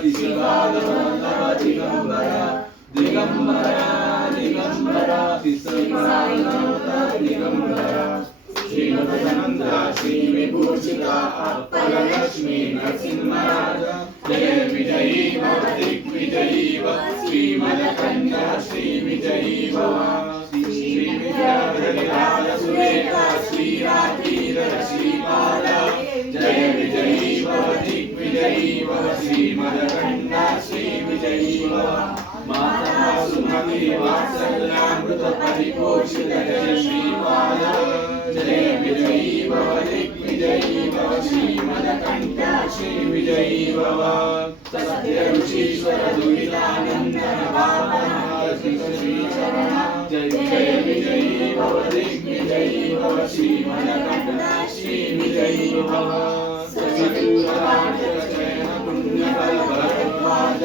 श्रीपादवल्लभ दिगंबरा दिगंबरा दिगंबरा दिगंबरा श्रीमदानंद श्री विभूषिता अप्पलक्ष्मी नरसिंहराज जय विजयी भव दिग्विजयी भव श्रीमदकन्या श्री विजयी भव श्री विद्याधरिराज सुरेखा श्रीराधीधर श्रीपाद जय विजयी भव दिग्विजयी भव श्रीमदकन्या श्री विजयी भव माता सुमति वात्सल्यामृत परिपोषित जय श्रीपाद जय विजयी भव दिग्विजयी भव श्रीमदकन्या श्री विजयी भव सत्य ऋषीश्वर दुरितानंदन भावना श्री चरण जय जय विजयी भव दिग्विजयी भव श्रीमदकन्या श्री विजयी भव सचतुर चयन पुण्य फल भरद्वाज